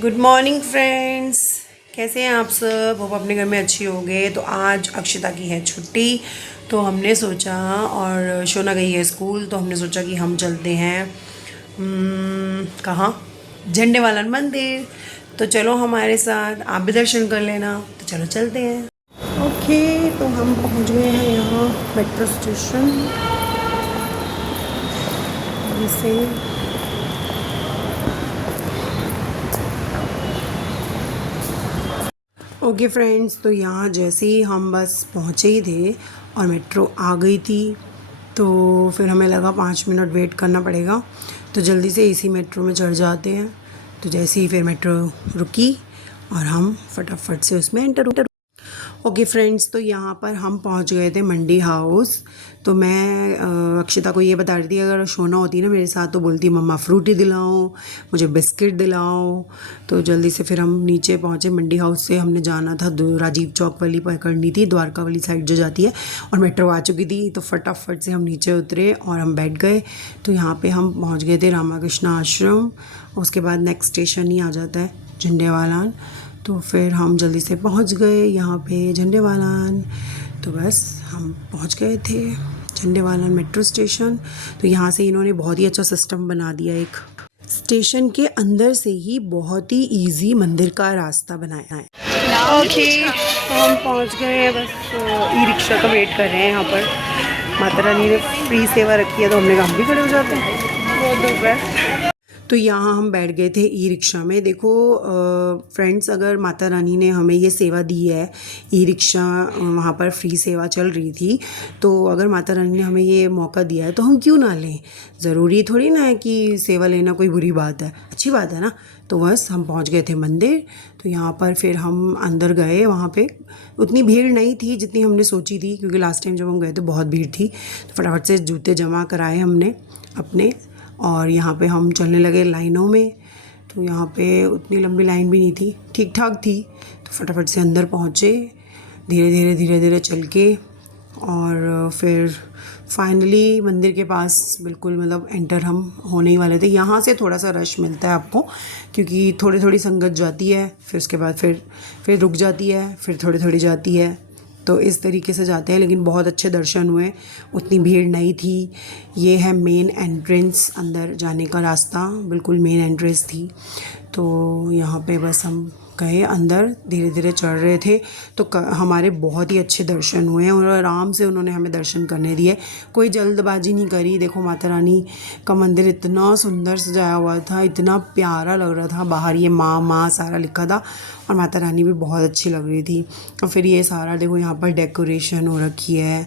Good morning friends, कैसे हैं आप सब। होप अपने घर में अच्छी होंगे। तो आज अक्षिता की है छुट्टी, तो हमने सोचा, और शोना गई है स्कूल, तो हमने सोचा कि हम चलते हैं कहाँ, झंडे वाला मंदिर। तो चलो हमारे साथ, आप भी दर्शन कर लेना। तो चलो चलते हैं। ओके, तो हम पहुँच गए हैं यहाँ मेट्रो स्टेशन से। ओके फ्रेंड्स, तो यहाँ जैसे ही हम बस पहुँचे ही थे और मेट्रो आ गई थी, तो फिर हमें लगा 5 मिनट वेट करना पड़ेगा, तो जल्दी से इसी मेट्रो में चढ़ जाते हैं। तो जैसे ही फिर मेट्रो रुकी और हम फटाफट से उसमें एंटर। ओके फ्रेंड्स, तो यहाँ पर हम पहुँच गए थे मंडी हाउस। तो मैं अक्षिता को ये बता रही थी, अगर शोना होती ना मेरे साथ तो बोलती मम्मा फ्रूटी दिलाओ, मुझे बिस्किट दिलाओ। तो जल्दी से फिर हम नीचे पहुँचे। मंडी हाउस से हमने जाना था, राजीव चौक वाली पकड़नी थी, द्वारका वाली साइड जो जाती है, और मेट्रो आ चुकी थी। तो फटाफट से हम नीचे उतरे और हम बैठ गए। तो यहाँ पर हम पहुँच गए थे रामाकृष्ण आश्रम। उसके बाद नेक्स्ट स्टेशन ही आ जाता है झंडेवालान। तो फिर हम जल्दी से पहुंच गए यहाँ पे झंडेवालान। तो बस हम पहुंच गए थे झंडेवालान मेट्रो स्टेशन। तो यहाँ से इन्होंने बहुत ही अच्छा सिस्टम बना दिया, एक स्टेशन के अंदर से ही बहुत ही इजी मंदिर का रास्ता बनाया है। ओके, तो हम पहुँच गए हैं, बस ई रिक्शा का वेट कर रहे हैं। यहाँ पर माता रानी ने फ्री सेवा रखी है, तो हमने काम भी खड़े हो जाते हैं, बहुत धूप है। तो यहाँ हम बैठ गए थे ई रिक्शा में। देखो फ्रेंड्स, अगर माता रानी ने हमें ये सेवा दी है, ई रिक्शा वहाँ पर फ्री सेवा चल रही थी, तो अगर माता रानी ने हमें ये मौका दिया है तो हम क्यों ना लें। ज़रूरी थोड़ी ना है कि सेवा लेना कोई बुरी बात है, अच्छी बात है ना। तो बस हम पहुँच गए थे मंदिर। तो यहाँ पर फिर हम अंदर गए। वहाँ पे उतनी भीड़ नहीं थी जितनी हमने सोची थी, क्योंकि लास्ट टाइम जब हम गए तो बहुत भीड़ थी। तो फटाफट से जूते जमा कराए हमने अपने, और यहाँ पे हम चलने लगे लाइनों में। तो यहाँ पे उतनी लंबी लाइन भी नहीं थी, ठीक ठाक थी। तो फटाफट से अंदर पहुँचे, धीरे धीरे चल के, और फिर फाइनली मंदिर के पास बिल्कुल मतलब एंटर हम होने ही वाले थे। यहाँ से थोड़ा सा रश मिलता है आपको, क्योंकि थोड़ी संगत जाती है, फिर उसके बाद फिर रुक जाती है, फिर थोड़ी जाती है। तो इस तरीके से जाते हैं, लेकिन बहुत अच्छे दर्शन हुए, उतनी भीड़ नहीं थी। ये है मेन एंट्रेंस, अंदर जाने का रास्ता, बिल्कुल मेन एंट्रेंस थी। तो यहाँ पे बस हम गए अंदर, धीरे धीरे चढ़ रहे थे। तो हमारे बहुत ही अच्छे दर्शन हुए और आराम से उन्होंने हमें दर्शन करने दिए, कोई जल्दबाजी नहीं करी। देखो माता रानी का मंदिर इतना सुंदर सजाया हुआ था, इतना प्यारा लग रहा था। बाहर ये माँ सारा लिखा था, और माता रानी भी बहुत अच्छी लग रही थी। और फिर ये सारा देखो यहाँ पर डेकोरेशन हो रखी है,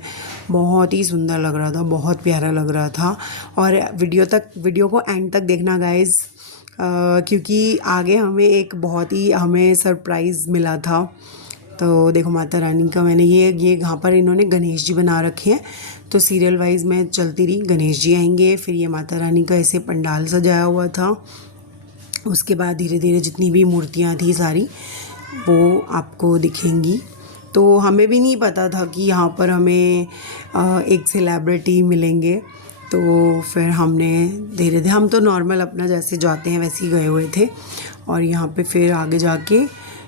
बहुत ही सुंदर लग रहा था, बहुत प्यारा लग रहा था। और वीडियो को एंड तक देखना गाइज़, क्योंकि आगे हमें सरप्राइज़ मिला था। तो देखो माता रानी का मैंने ये यहाँ पर इन्होंने गणेश जी बना रखे हैं। तो सीरियल वाइज मैं चलती रही, गणेश जी आएंगे, फिर ये माता रानी का ऐसे पंडाल सजाया हुआ था। उसके बाद धीरे धीरे जितनी भी मूर्तियाँ थी सारी वो आपको दिखेंगी। तो हमें भी नहीं पता था कि यहाँ पर हमें एक सेलिब्रिटी मिलेंगे। तो फिर हमने धीरे धीरे, हम तो नॉर्मल अपना जैसे जाते हैं वैसे ही गए हुए थे। और यहाँ पे फिर आगे जाके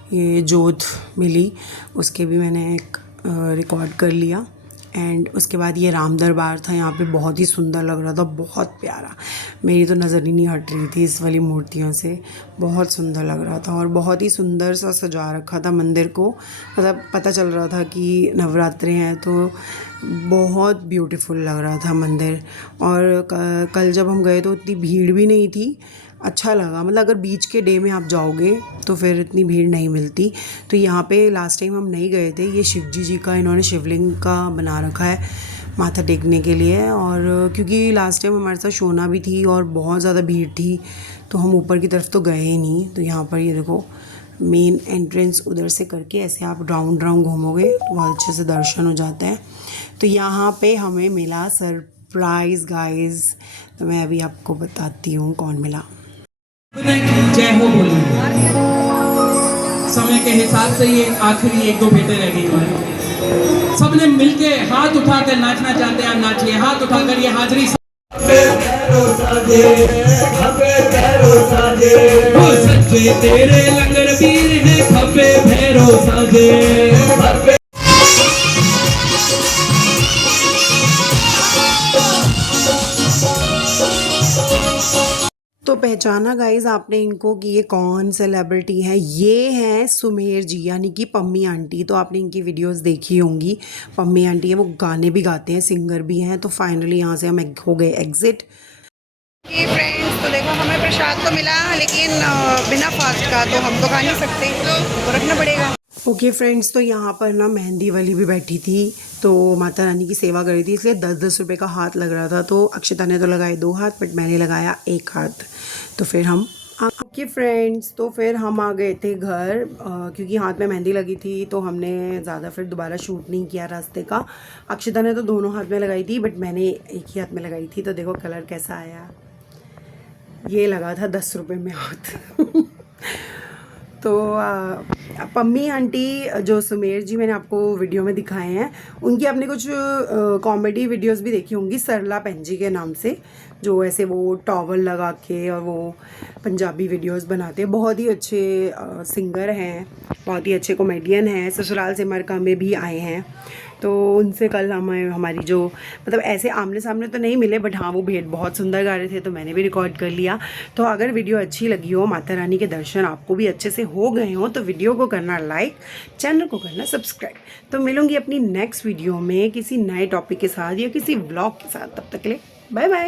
ये जोत मिली, उसके भी मैंने एक रिकॉर्ड कर लिया। एंड उसके बाद ये राम दरबार था, यहाँ पे बहुत ही सुंदर लग रहा था, बहुत प्यारा। मेरी तो नज़र ही नहीं हट रही थी इस वाली मूर्तियों से, बहुत सुंदर लग रहा था। और बहुत ही सुंदर सा सजा रखा था मंदिर को, मतलब पता चल रहा था कि नवरात्रे हैं, तो बहुत ब्यूटीफुल लग रहा था मंदिर। और कल जब हम गए तो इतनी भीड़ भी नहीं थी, अच्छा लगा। मतलब अगर बीच के डे में आप जाओगे तो फिर इतनी भीड़ नहीं मिलती। तो यहाँ पे लास्ट टाइम हम नहीं गए थे, ये शिवजी जी का इन्होंने शिवलिंग का बना रखा है माथा टेकने के लिए। और क्योंकि लास्ट टाइम हमारे साथ शोना भी थी और बहुत ज़्यादा भीड़ थी, तो हम ऊपर की तरफ तो गए ही नहीं। तो यहाँ पर ये देखो मेन एंट्रेंस उधर से करके ऐसे आप राउंड घूमोगे तो बहुत अच्छे से दर्शन हो जाते हैं। तो यहाँ पे हमें मिला सरप्राइज़ गाइस, तो मैं अभी आपको बताती हूँ कौन मिला। जय हो बोली। समय के हिसाब से ये आखिरी 1-2 बेटे रह गई। सबने मिलके हाथ उठाकर नाचना चाहते हैं, नाचिए। हाथ उठाकर ये हाजरी खपे तेरे लंगर वीर है खपे भैरो साजे खपे तो पहचाना गाइज आपने इनको कि ये कौन सेलिब्रिटी है? ये हैं सुमेर जी यानी कि पम्मी आंटी। तो आपने इनकी वीडियोस देखी होंगी। पम्मी आंटी है, वो गाने भी गाते हैं, सिंगर भी हैं। तो फाइनली यहाँ से हम हो गए एग्जिट। कि फ्रेंड्स तो देखो हमें प्रसाद तो मिला लेकिन बिना फास्ट का तो हम तो खा नहीं सकते, तो रखना पड़ेगा। ओके फ्रेंड्स, तो यहाँ पर ना मेहंदी वाली भी बैठी थी, तो माता रानी की सेवा कर रही थी, इसलिए 10-10 रुपये का हाथ लग रहा था। तो अक्षता ने तो लगाए 2 हाथ, बट मैंने लगाया 1 हाथ। तो फिर हम ओके फ्रेंड्स, तो फिर हम आ गए थे घर, क्योंकि हाथ में मेहंदी लगी थी तो हमने ज़्यादा फिर दोबारा शूट नहीं किया रास्ते का। अक्षता ने तो दोनों हाथ में लगाई थी, बट मैंने एक ही हाथ में लगाई थी। तो देखो कलर कैसा आया, ये लगा था 10 रुपये में हाथ। तो पम्मी आंटी जो सुमेर जी मैंने आपको वीडियो में दिखाए हैं, उनकी आपने कुछ कॉमेडी वीडियोस भी देखी होंगी सरला पेंजी के नाम से, जो ऐसे वो टॉवल लगा के और वो पंजाबी वीडियोस बनाते हैं। बहुत ही अच्छे सिंगर हैं, बहुत ही अच्छे कॉमेडियन हैं, ससुराल सिमर में भी आए हैं। तो उनसे कल हमारी जो मतलब ऐसे आमने सामने तो नहीं मिले, बट हाँ वो भेंट बहुत सुंदर गा रहे थे, तो मैंने भी रिकॉर्ड कर लिया। तो अगर वीडियो अच्छी लगी हो, माता रानी के दर्शन आपको भी अच्छे से हो गए हो, तो वीडियो को करना लाइक, चैनल को करना सब्सक्राइब। तो मिलूंगी अपनी नेक्स्ट वीडियो में किसी नए टॉपिक के साथ या किसी व्लॉग के साथ। तब तक के लिए बाय बाय।